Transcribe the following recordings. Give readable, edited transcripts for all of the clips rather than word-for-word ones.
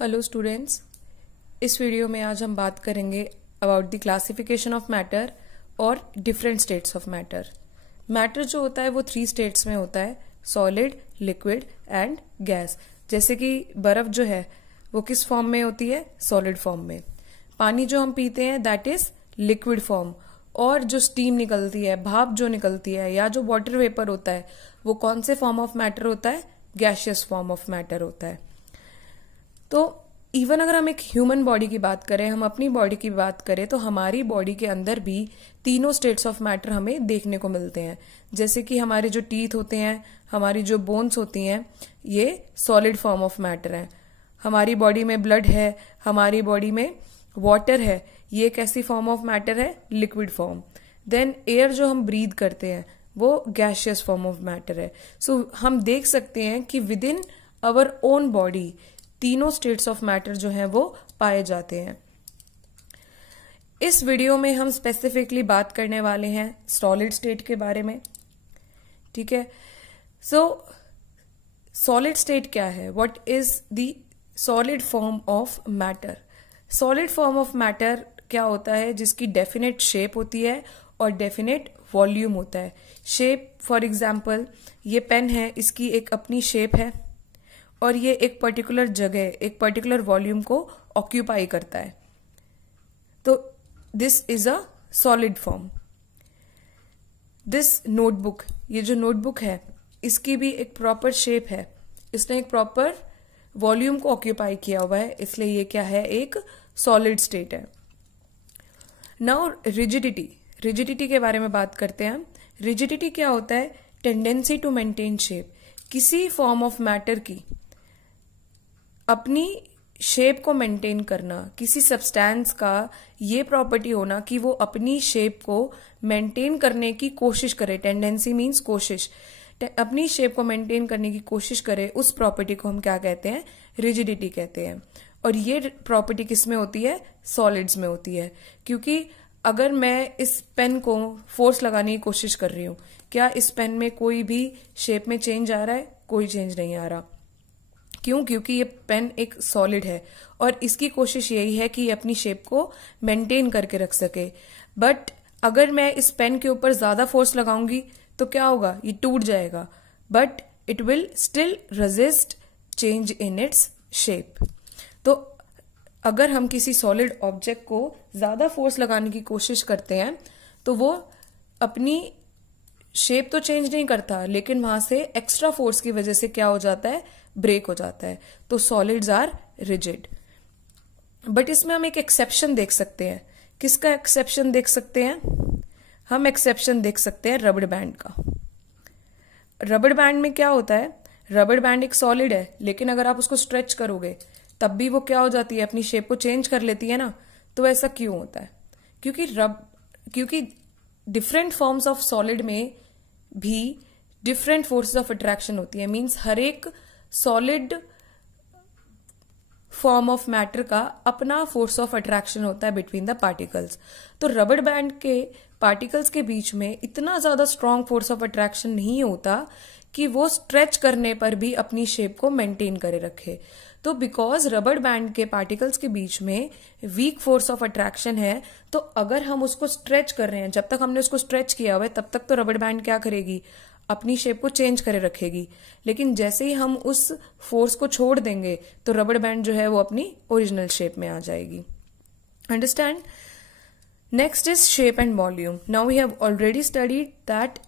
Hello students, इस video में आज हम बात करेंगे about the classification of matter और different states of matter. Matter जो होता है वो 3 स्टेट्स में होता है, सॉलिड, लिक्विड एंड गैस। जैसे कि बर्फ जो है वो किस फॉर्म में होती है? सॉलिड फॉर्म में। पानी जो हम पीते हैं दैट इज लिक्विड फॉर्म। और जो स्टीम निकलती है, भाप जो निकलती है, या जो वाटर वेपर होता है वो कौन से फॉर्म ऑफ मैटर होता है? गैसियस फॉर्म ऑफ मैटर होता है। तो इवन अगर हम एक ह्यूमन बॉडी की बात करें, हम अपनी बॉडी की बात करें, तो हमारी बॉडी के अंदर भी तीनों स्टेट्स ऑफ मैटर हमें देखने को मिलते हैं। जैसे कि हमारे जो टीथ होते हैं, हमारी जो बोन्स होती हैं, ये सॉलिड फॉर्म ऑफ मैटर है। हमारी बॉडी में ब्लड है, हमारी बॉडी में वाटर है, ये कैसी फॉर्म ऑफ मैटर है? Liquid form. देन एयर जो हम ब्रीथ करते हैं वो गैसियस फॉर्म ऑफ मैटर है। सो हम देख सकते हैं कि within our own body तीनों स्टेट्स ऑफ मैटर जो हैं वो पाए जाते हैं। इस वीडियो में हम स्पेसिफिकली बात करने वाले हैं सॉलिड स्टेट के बारे में। ठीक है, सो सॉलिड स्टेट क्या है? What is the solid form of matter? Solid form of matter क्या होता है? जिसकी डेफिनेट शेप होती है और डेफिनेट वॉल्यूम होता है। शेप, फॉर एग्जाम्पल ये पेन है, इसकी एक अपनी शेप है और ये एक पर्टिकुलर जगह, एक पर्टिकुलर वॉल्यूम को ऑक्यूपाई करता है, तो this is a solid form. This notebook, ये जो नोटबुक है इसकी भी एक प्रॉपर शेप है, इसने एक प्रॉपर वॉल्यूम को ऑक्यूपाई किया हुआ है, इसलिए ये क्या है? एक सॉलिड स्टेट है। नाउ रिजिडिटी, रिजिडिटी के बारे में बात करते हैं हम। रिजिडिटी क्या होता है? Tendency to maintain shape. किसी फॉर्म ऑफ मैटर की अपनी शेप को मेंटेन करना, किसी सब्सटेंस का ये प्रॉपर्टी होना कि वो अपनी शेप को मेंटेन करने की कोशिश करे। टेंडेंसी मीन्स कोशिश, अपनी शेप को मेंटेन करने की कोशिश करे, उस प्रॉपर्टी को हम क्या कहते हैं? रिजिडिटी कहते हैं। और ये प्रॉपर्टी किस में होती है? सॉलिड्स में होती है। क्योंकि अगर मैं इस पेन को फोर्स लगाने की कोशिश कर रही हूं, क्या इस पेन में कोई भी शेप में चेंज आ रहा है? कोई चेंज नहीं आ रहा। क्यों? क्योंकि ये पेन एक सॉलिड है और इसकी कोशिश यही है कि ये अपनी शेप को मेंटेन करके रख सके। बट अगर मैं इस पेन के ऊपर ज्यादा फोर्स लगाऊंगी तो क्या होगा? ये टूट जाएगा, but it will still resist change in its shape. तो अगर हम किसी सॉलिड ऑब्जेक्ट को ज्यादा फोर्स लगाने की कोशिश करते हैं तो वो अपनी शेप तो चेंज नहीं करता, लेकिन वहां से एक्स्ट्रा फोर्स की वजह से क्या हो जाता है? ब्रेक हो जाता है। तो सॉलिड्स आर रिजिड। बट इसमें हम एक एक्सेप्शन देख सकते हैं। किसका एक्सेप्शन देख सकते हैं? हम एक्सेप्शन देख सकते हैं रबड़ बैंड का। रबड़ बैंड में क्या होता है? रबड़ बैंड एक सॉलिड है, लेकिन अगर आप उसको स्ट्रेच करोगे तब भी वो क्या हो जाती है? अपनी शेप को चेंज कर लेती है ना। तो ऐसा क्यों होता है? क्योंकि डिफरेंट फॉर्म्स ऑफ सॉलिड में भी डिफरेंट फोर्सेस ऑफ अट्रैक्शन होती है। मींस हर एक सॉलिड फॉर्म ऑफ मैटर का अपना फोर्स ऑफ अट्रैक्शन होता है बिटवीन द पार्टिकल्स। तो रबड़ बैंड के पार्टिकल्स के बीच में इतना ज्यादा स्ट्रॉन्ग फोर्स ऑफ अट्रैक्शन नहीं होता कि वो स्ट्रेच करने पर भी अपनी शेप को मेंटेन करे रखे। तो बिकॉज रबड़ बैंड के पार्टिकल्स के बीच में वीक फोर्स ऑफ अट्रैक्शन है, तो अगर हम उसको स्ट्रेच कर रहे हैं, जब तक हमने उसको स्ट्रेच किया हुआ है तब तक तो रबड़ बैंड क्या करेगी? अपनी शेप को चेंज करे रखेगी। लेकिन जैसे ही हम उस फोर्स को छोड़ देंगे तो रबड़ बैंड जो है वो अपनी ओरिजिनल शेप में आ जाएगी। Understand? Next is shape and volume. Now we have already studied that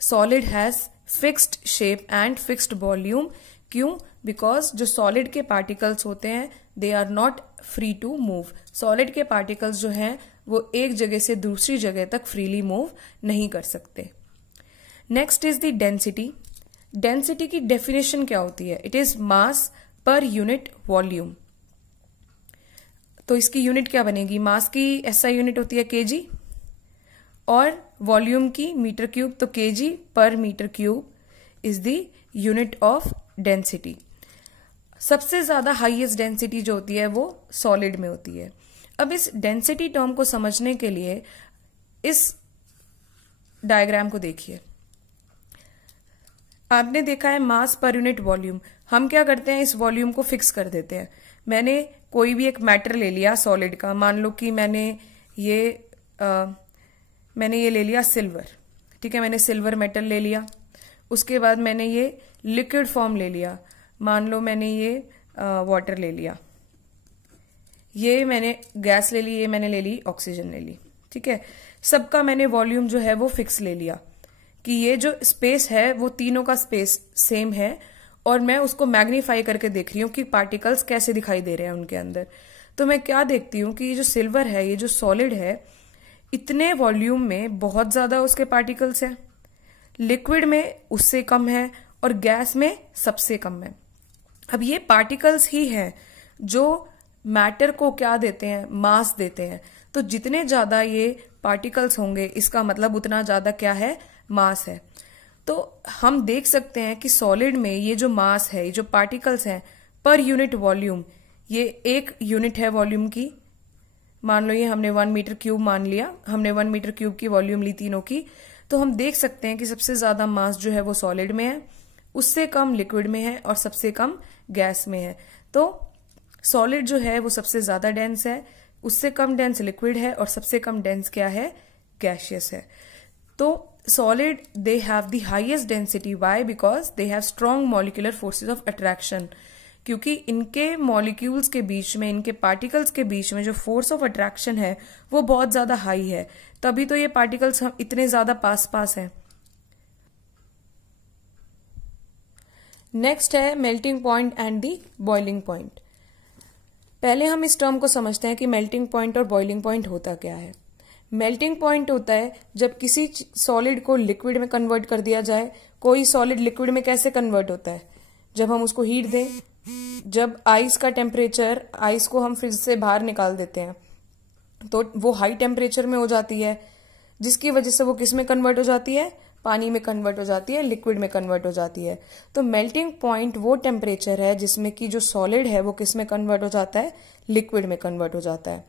solid has fixed shape and fixed volume. क्यों? बिकॉज जो सॉलिड के पार्टिकल्स होते हैं they are not free to move. Solid के particles जो हैं वो एक जगह से दूसरी जगह तक फ्रीली मूव नहीं कर सकते। Next is the density. Density की डेफिनेशन क्या होती है? It is mass per unit volume. तो इसकी यूनिट क्या बनेगी? मास की एसआई यूनिट होती है केजी और वॉल्यूम की मीटर क्यूब। तो केजी पर metre cube is the unit of density. सबसे ज्यादा हाईएस्ट डेंसिटी जो होती है वो सॉलिड में होती है। अब इस डेंसिटी टर्म को समझने के लिए इस डायग्राम को देखिए। आपने देखा है मास पर यूनिट वॉल्यूम। हम क्या करते हैं, इस वॉल्यूम को फिक्स कर देते हैं। मैंने कोई भी एक मैटर ले लिया सॉलिड का, मान लो कि मैंने ये ले लिया सिल्वर, ठीक है, मैंने सिल्वर मेटल ले लिया। उसके बाद मैंने ये लिक्विड फॉर्म ले लिया, मान लो मैंने ये वाटर ले लिया, ये मैंने गैस ले ली, ये मैंने ले ली ऑक्सीजन ले ली, ठीक है। सबका मैंने वॉल्यूम जो है वो फिक्स ले लिया कि ये जो स्पेस है वो तीनों का स्पेस सेम है, और मैं उसको मैग्नीफाई करके देख रही हूँ कि पार्टिकल्स कैसे दिखाई दे रहे हैं उनके अंदर। तो मैं क्या देखती हूँ कि ये जो सिल्वर है, ये जो सॉलिड है, इतने वॉल्यूम में बहुत ज्यादा उसके पार्टिकल्स हैं, लिक्विड में उससे कम है, और गैस में सबसे कम है। अब ये पार्टिकल्स ही हैं जो मैटर को क्या देते हैं, मास देते हैं। तो जितने ज्यादा ये पार्टिकल्स होंगे, इसका मतलब उतना ज्यादा क्या है, मास है। तो हम देख सकते हैं कि सॉलिड में ये जो मास है, ये जो पार्टिकल्स हैं पर यूनिट वॉल्यूम, ये 1 यूनिट है वॉल्यूम की। मान लो ये हमने 1 मीटर क्यूब मान लिया, हमने 1 मीटर क्यूब की वॉल्यूम ली तीनों की, तो हम देख सकते हैं कि सबसे ज्यादा मास जो है वो सॉलिड में है, उससे कम लिक्विड में है, और सबसे कम गैस में है। तो सॉलिड जो है वो सबसे ज्यादा डेंस है, उससे कम डेंस लिक्विड है, और सबसे कम डेंस क्या है, गैसियस है। तो solid they have the highest density, why, because they have strong molecular forces of attraction, क्योंकि इनके मॉलिक्यूल्स के बीच में, इनके पार्टिकल्स के बीच में जो फोर्स ऑफ अट्रैक्शन है वो बहुत ज्यादा हाई है, तभी तो ये पार्टिकल्स हम इतने ज्यादा पास पास हैं। नेक्स्ट है melting point and the boiling point. पहले हम इस टर्म को समझते हैं कि मेल्टिंग पॉइंट और बॉइलिंग पॉइंट होता क्या है। मेल्टिंग पॉइंट होता है जब किसी सॉलिड को लिक्विड में कन्वर्ट कर दिया जाए। कोई सॉलिड लिक्विड में कैसे कन्वर्ट होता है, जब हम उसको हीट दें, जब आइस का टेम्परेचर, आइस को हम फ्रिज से बाहर निकाल देते हैं तो वो हाई टेम्परेचर में हो जाती है, जिसकी वजह से वो किस में कन्वर्ट हो जाती है, पानी में कन्वर्ट हो जाती है, लिक्विड में कन्वर्ट हो जाती है। तो मेल्टिंग पॉइंट वो टेम्परेचर है जिसमें कि जो सॉलिड है वो किस में कन्वर्ट हो जाता है, लिक्विड में कन्वर्ट हो जाता है।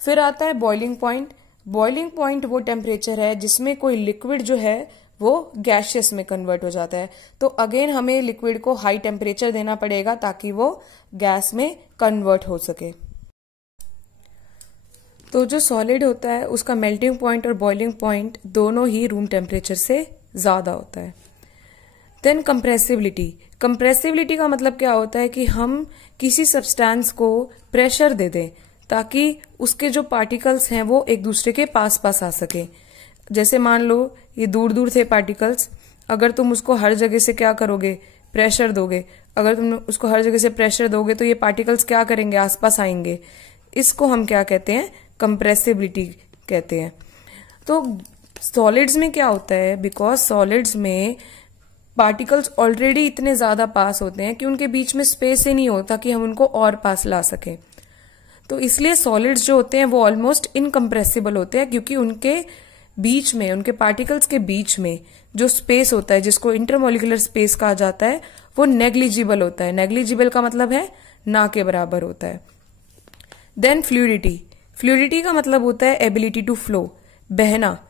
फिर आता है बॉइलिंग पॉइंट। बॉइलिंग पॉइंट वो टेम्परेचर है जिसमें कोई लिक्विड जो है वो गैसियस में कन्वर्ट हो जाता है। तो अगेन हमें लिक्विड को हाई टेम्परेचर देना पड़ेगा ताकि वो गैस में कन्वर्ट हो सके। तो जो सॉलिड होता है उसका मेल्टिंग पॉइंट और बॉइलिंग पॉइंट दोनों ही रूम टेम्परेचर से ज्यादा होता है। Then compressibility. कंप्रेसिबिलिटी का मतलब क्या होता है कि हम किसी सब्सटेंस को प्रेशर दे दें ताकि उसके जो पार्टिकल्स हैं वो एक दूसरे के पास पास आ सके। जैसे मान लो ये दूर दूर थे पार्टिकल्स, अगर तुम उसको हर जगह से क्या करोगे, प्रेशर दोगे। अगर तुम उसको हर जगह से प्रेशर दोगे तो ये पार्टिकल्स क्या करेंगे, आसपास आएंगे। इसको हम क्या कहते हैं, कंप्रेसिबिलिटी कहते हैं। तो सॉलिड्स में क्या होता है, बिकॉज सॉलिड्स में पार्टिकल्स ऑलरेडी इतने ज्यादा पास होते हैं कि उनके बीच में स्पेस ही नहीं होता कि हम उनको और पास ला सकें। तो इसलिए सॉलिड्स जो होते हैं वो ऑलमोस्ट इनकम्प्रेसिबल होते हैं, क्योंकि उनके बीच में, उनके पार्टिकल्स के बीच में जो स्पेस होता है जिसको इंटरमोलिकुलर स्पेस कहा जाता है वो नेग्लिजिबल होता है। नेग्लिजिबल का मतलब है ना के बराबर होता है। Then fluidity. फ्लूइडिटी का मतलब होता है एबिलिटी टू फ्लो, बहना।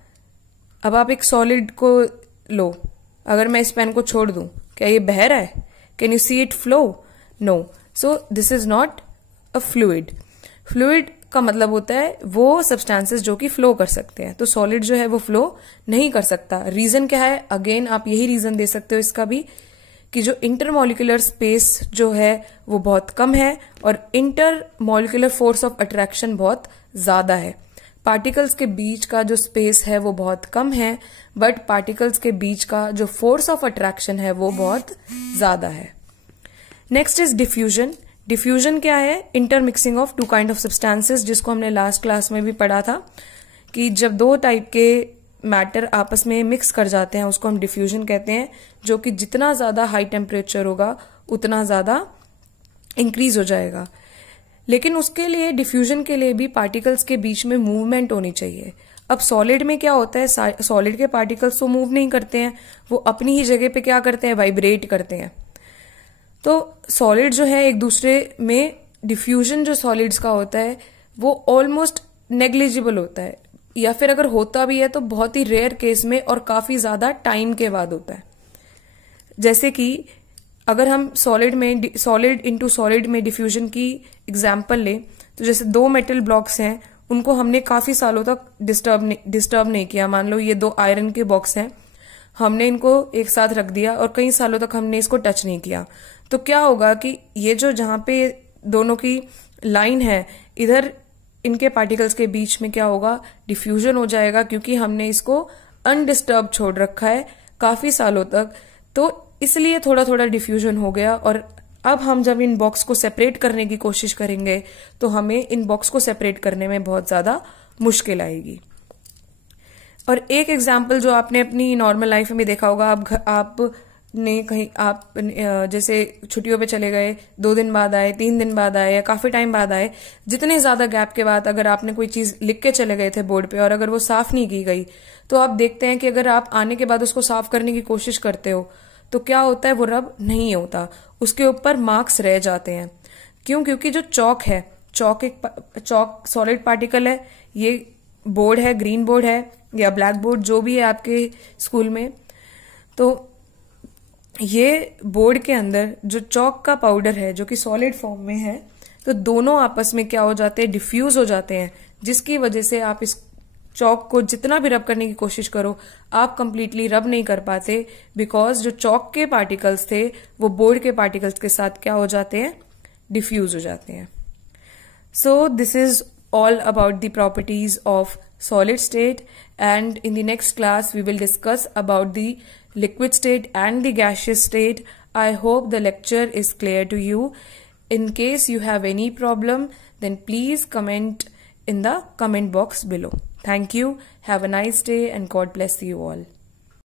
अब आप एक सॉलिड को लो, अगर मैं इस पेन को छोड़ दूं, क्या ये बह रहा है? Can you see it flow? No. So this is not a fluid. Fluid का मतलब होता है वो सब्सटेंसेस जो कि फ्लो कर सकते हैं। तो सॉलिड जो है वो फ्लो नहीं कर सकता। रीजन क्या है? अगेन आप यही रीजन दे सकते हो इसका भी, कि जो इंटरमोलिकुलर स्पेस जो है वो बहुत कम है और इंटरमोलिकुलर फोर्स ऑफ अट्रैक्शन बहुत ज्यादा है। पार्टिकल्स के बीच का जो स्पेस है वो बहुत कम है, बट पार्टिकल्स के बीच का जो फोर्स ऑफ अट्रैक्शन है वो बहुत ज्यादा है। Next is diffusion. डिफ्यूजन क्या है? Intermixing of two kind of substances, जिसको हमने लास्ट क्लास में भी पढ़ा था कि जब दो टाइप के मैटर आपस में मिक्स कर जाते हैं उसको हम डिफ्यूजन कहते हैं, जो कि जितना ज्यादा हाई टेम्परेचर होगा उतना ज्यादा इंक्रीज हो जाएगा। लेकिन उसके लिए, डिफ्यूजन के लिए भी पार्टिकल्स के बीच में मूवमेंट होनी चाहिए। अब सॉलिड में क्या होता है, सॉलिड के पार्टिकल्स तो मूव नहीं करते हैं, वो अपनी ही जगह पे क्या करते हैं, वाइब्रेट करते हैं। तो सॉलिड जो है एक दूसरे में, डिफ्यूजन जो सॉलिड्स का होता है वो ऑलमोस्ट नेग्लिजिबल होता है, या फिर अगर होता भी है तो बहुत ही रेयर केस में और काफी ज्यादा टाइम के बाद होता है। जैसे कि अगर हम सॉलिड इंटू सॉलिड में डिफ्यूजन की एग्जाम्पल लें, तो जैसे दो मेटल ब्लॉक्स हैं, उनको हमने काफी सालों तक डिस्टर्ब नहीं किया। मान लो ये दो आयरन के बॉक्स हैं, हमने इनको एक साथ रख दिया और कई सालों तक हमने इसको टच नहीं किया, तो क्या होगा कि ये जो जहां पे दोनों की लाइन है, इधर इनके पार्टिकल्स के बीच में क्या होगा, डिफ्यूजन हो जाएगा, क्योंकि हमने इसको अनडिस्टर्ब छोड़ रखा है काफी सालों तक, तो इसलिए थोड़ा थोड़ा डिफ्यूजन हो गया। और अब हम जब इन बॉक्स को सेपरेट करने की कोशिश करेंगे तो हमें इन बॉक्स को सेपरेट करने में बहुत ज्यादा मुश्किल आएगी। और एक एग्जाम्पल जो आपने अपनी नॉर्मल लाइफ में देखा होगा, आपने कहीं आप जैसे छुट्टियों पे चले गए, 2 दिन बाद आए, 3 दिन बाद आए, या काफी टाइम बाद आए, जितने ज्यादा गैप के बाद अगर आपने कोई चीज लिख के चले गए थे बोर्ड पे और अगर वो साफ नहीं की गई, तो आप देखते हैं कि अगर आप आने के बाद उसको साफ करने की कोशिश करते हो तो क्या होता है, वो रब नहीं होता, उसके ऊपर मार्क्स रह जाते हैं। क्यों? क्योंकि जो चौक है, चौक सॉलिड पार्टिकल है, ये बोर्ड है, ग्रीन बोर्ड है या ब्लैक बोर्ड, जो भी है आपके स्कूल में, तो ये बोर्ड के अंदर जो चौक का पाउडर है जो कि सॉलिड फॉर्म में है, तो दोनों आपस में क्या हो जाते हैं, डिफ्यूज हो जाते हैं, जिसकी वजह से आप इस चौक को जितना भी रब करने की कोशिश करो, आप कंप्लीटली रब नहीं कर पाते, बिकॉज जो चौक के पार्टिकल्स थे वो बोर्ड के पार्टिकल्स के साथ क्या हो जाते हैं, डिफ्यूज हो जाते हैं। सो this is all about the properties of solid state, and in the next class we will discuss about the liquid state and the gaseous state. I hope the lecture is clear to you. In case you have any problem, then please comment in the comment box below. Thank you. Have a nice day and God bless you all.